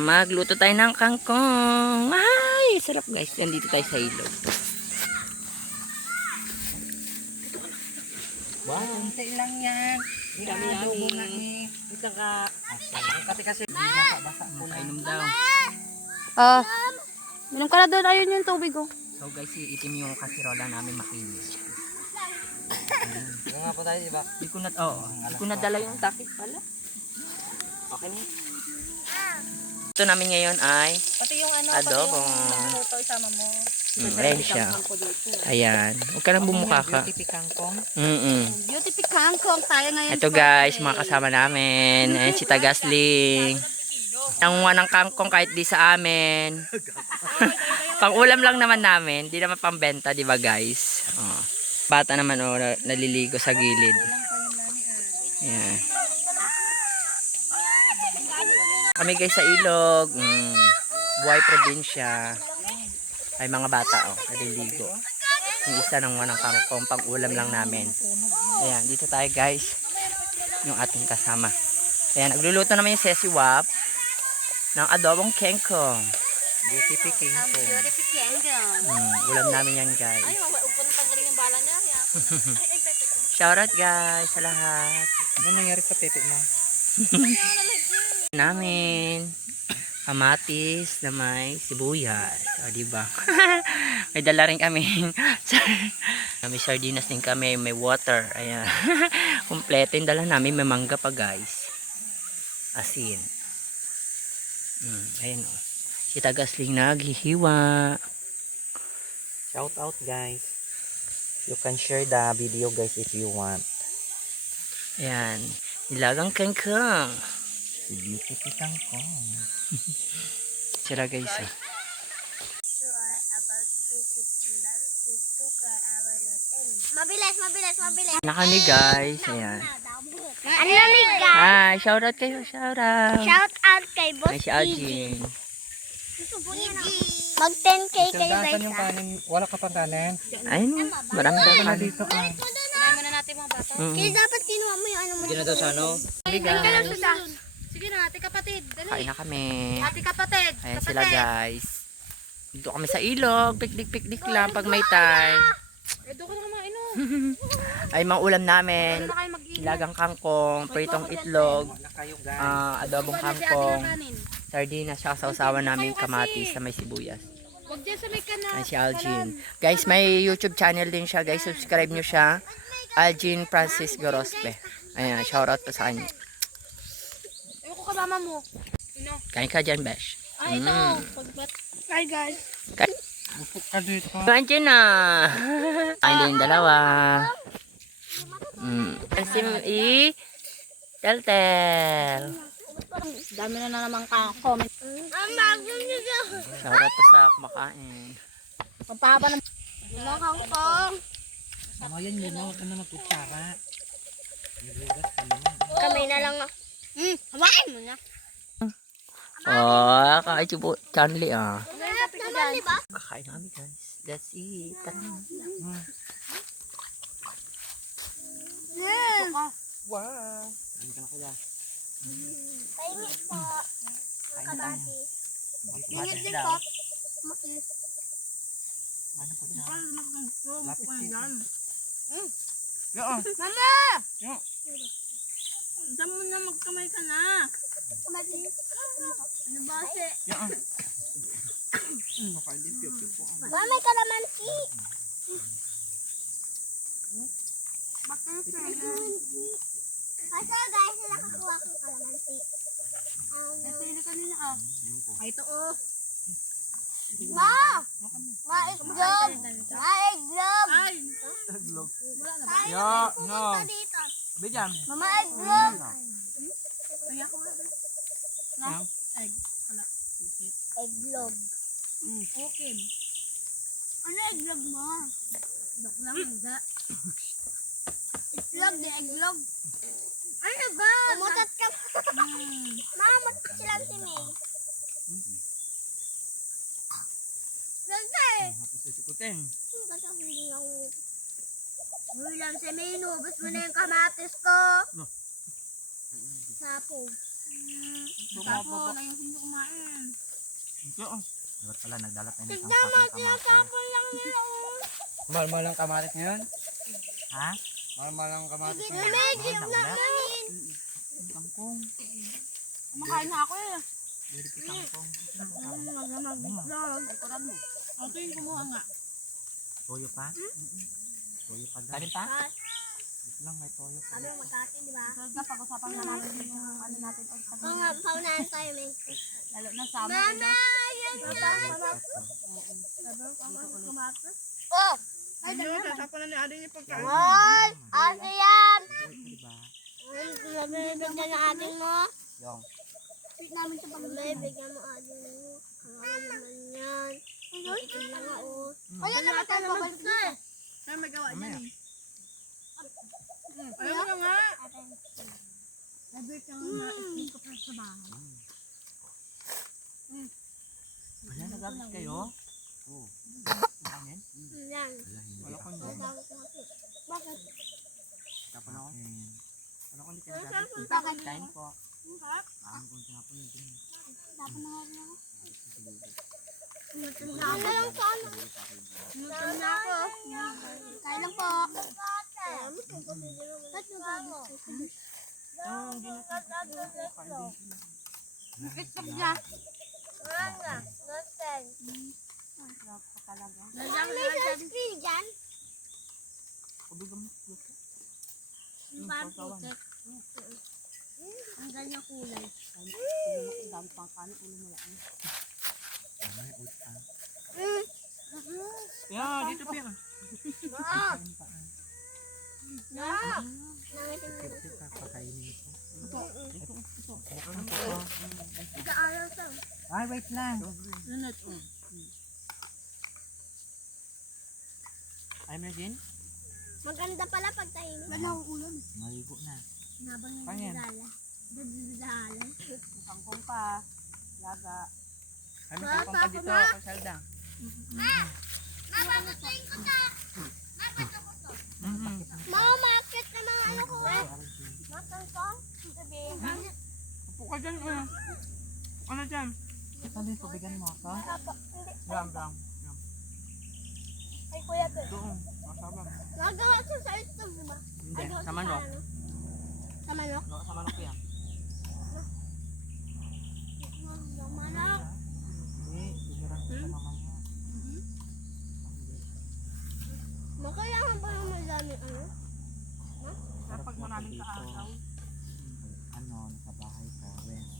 magluto tayo ng kangkong. Ay, sarap guys. Nandito tayo sa ilog. Wow. Kunti lang yan. Kami yummy. Isang ka. Kasi basa po na. Kainom daw. Minum ka na doon. Ayun yung tubig ko. So guys, itim yung kasirola namin makinis. Nga po tayo, diba? Di ko nadala yung takip pala. Okay na. Ito namin ngayon ay Pati yung ano, adobo. pati yung naluto, isama mo. Ready siya. Ayan. Huwag ka nang bumukha ka. Beauty kangkong. Beauty pikangkong tayo ngayon. Ito guys, mga kasama namin. Ayan si Tagasling. Ang ng kangkong kahit di sa amin. Pang ulam lang naman namin. Di naman pambenta, di ba guys? Oh. Bata naman naliligo sa gilid. Ayan. Kami guys sa ilog. Buhay probinsya. Ay mga bata naliligo. Yung isa ng wanang kangkong, pang ulam lang namin. Ayan, dito tayo guys. Yung ating kasama. Ayan, nagluluto naman yung sesiwap ng adobong kangkong. Beauty kangkong. Beauty pikangkong. Ulam namin yan guys. Ay, huwag ko nang tanggalin yung bala niya. Shoutout guys sa lahat. Ano nangyari sa pepe mo? Namin kamatis na may sibuyas. O, diba? May dala rin kami. May sardinas din kami. May water. Ayan. Kompleto yung dala namin. May mangga pa guys. Asin. Ayan o. Si Tagasling naghihiwa. Shout out guys. You can share the video guys if you want. Ayan. Nilagang kangkong. Si beauty kangkong. Sila guys Mabilis, mabilis, mabilis. na kami guys. Ayan. Ano ni guys? Hi. Shoutout kayo. Shoutout. Shout out kay Boss Ay si Algin. Mag 10k kayo Saan guys. yung kanin? Wala ka pang kanin? Ayun. Marami Wala kayo. dito ka. Kumain muna natin mga bata. Kaya dapat kinuha mo yung ano mo. Hindi na daw sa ano? Hey guys. Sige na, ate kapatid. Dali. Kain na kami. Ate kapatid. Ayan sila guys. Dito kami sa ilog. Piknik-piknik lang pag may time. Eh, doon ka na kumain o. Ay mga ulam namin. Doon na kayo mag-iingat. Ilagang kangkong, pritong itlog, Wala kayo guys. adobong Wala si ate kangkong, na kanin. sardinas, saka sausawan namin kamatis na may sibuyas. Huwag dyan sa may kanan. Ayan si Algin. Guys, may YouTube channel din siya. Guys, subscribe nyo siya. Algin Francis Gorospe. Ayan, shoutout po sa kanya. Ewan ko ka mama mo. Kain ka dyan, Besh. Ay, ito. Pagbat. Hi guys. Bupok ka dito ka. Kain dyan na. Kain din yung dalawa. Si Teltel. Dami na naman comment. Shoutout po sa kumakain. Pampahaba ng mga kangkong. Mamayan mo na, huwag ka na magkutsara. Kamay na lang. Hawain mo na. Oh, kain po. Chanli ah. Naman, di ba? Kakain na kami guys. Let's eat. Tara. Wow. Ano ka na kuya? Paingit po. Ang kabati. Ingit din po. Ano po yan? Lapit dito. Mama! Yo. Diyan mo na magkamay ka na. Kamay. Ano ba kasi? Makain din piyo po. Mama, may kalamansi. Asa guys, nakakuha kong kalamansi. Nasili kanina ah. Ay, ito oh. Ma! Maiglog! Maiglog! Ay! Yo, no. Dito. Bigyan. Mama, iglog! No. Iglog. Okay. Ano iglog mo? Dok lang, hindi. Iglog, di iglog. Ano ba? Umutot ka. Mama, mutot sila si May. Kasi. Sisikutin. Kasi hindi ako. Ulam si May, nubos mo na yung kamatis ko. No. Sapo. Tapos, ayusin ko kumain. Dapat pala, nagdala tayo ng isang pakang lang nila. Mahal-mahal ang kamatis ngayon. Ha? Mahal-mahal ang kamatis Sige, ngayon. medyo Mahal na na ulit. namin. Kangkong. Kumakain na ako eh. Very good kangkong. Ito yung kumuha nga. Toyo pa? Toyo pa guys. Kanin pa? Wait lang, may toyo pa. Sabi mo magkatin, di ba? Pag-usapan na natin yung ano natin pag Oo nga, paunahan tayo, may. lalo na summer. Mama, yan Ito, ito. ito. Oh! Ay, tatapan na ni Ate niya pagkain. Ay, ate yan! Diba? Nabibigyan ng ating mo. Yung. Sweet namin sa pag-ibig. Nabibigyan mo ating mo. Kawawa naman yan. Ito na nga, oh. Ayan naman tayo pabalik na eh. Ay, may gawa dyan eh. Ayaw mo nga. Nabibigyan mo na itin ko pa sa bahay. Ayan, nagagis kayo? Oo. Kanin? Yan. Wala kang Bakit? Tapon ako. Ayan. Wala kang dito. Bakit? Kain po. Kain ko sa hapon yun. Dapat na nga na. Luto na lang sa ano. Luto na ako. Kain lang po. Ba't nagagod? Nakitap niya. Wala nga. Noten. May sunscreen dyan? Kubigan mo. Yung parang putik. Ang ganyang kulay. Ang dami pang kanin, ulo mo lang. May utang. Yeah, dito pa yan. Kain pa. Nangitin mo. Ito papakainin ko. Ika araw to. Ay, wait lang. Lunod. Ay, Mergin? Maganda pala pag tahimik. Maligo na. Nabang yung Pangyan. dala. Dadalan. Kangkong pa. Laga. Ay, may tapon pa dito. Kasalda. Mga market na mga ano ko eh. Makan ko. Sabihin. Upo ka dyan. Ano dyan? Ito din, tubigan mo ako. Lam, lam. Ay kuya ko. Doon. Masabang. Nagawa ko sa stove, di ba? Hindi. Ay, gawa Sa manok. ano? Sa manok? Sa manok yan. Sa manok. Hindi, sigurang sa mamaya. Makayaman ba yung madami ano? Kapag maraming kaagaw. Ano, nasa bahay ka. Rest.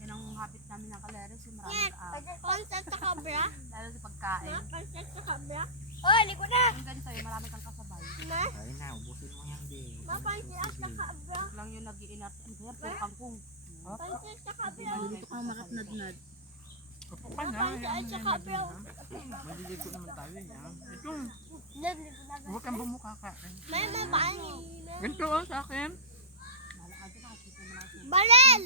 Yan ang hapit namin ng kaleres. Yung maraming kaagaw. Pansat sa kabra? Lalo sa pagkain. Ma, pansat sa kabra? Oy, liko na! Yung ganito, yung marami kang kasabay. Ma, Ay na, ubusin mo yan, di. ma, pansat sa kabra? Lang yung nag-iinat. Ano kaya po, kangkong. Pansat sa kabra? Dito ka makatnadnad. Upo ka Ma, na. pansat sa kabra? Maliligo naman tayo. Yan. Ito. Liko na. Huwag kang bumuka ka. May mabani. Ganito oh, sa akin. Malakad yun, nakakita mo lang siya. Barel!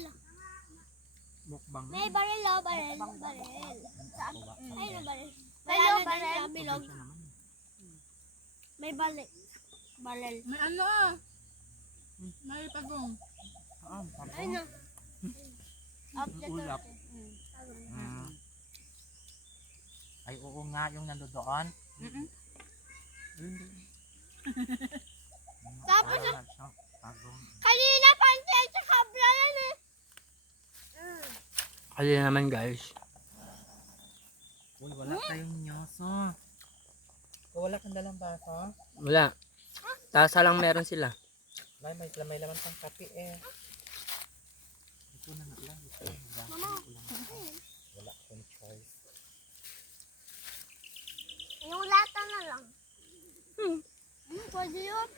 Mukbang. May barel oh, barel. Barel. Saan? Ay, no barel. Hello, barel. Bilog. Siya naman. May barel. Barel. May ano ah. May pagong. Ah, Ay, no. ulap. Mm. Ay, oo nga, yung nandoon. Tapos, Pagong. kanina pansat sa kabra yan eh. Kasi naman guys. Uy, wala tayong nyoso. Wala kang dalang baso? Wala. Tasa lang meron sila. May laman pang kape eh. Ito na nga lang. Ito na nga. Mama. Wala akong choice. Yung lata na lang. Pwede yun.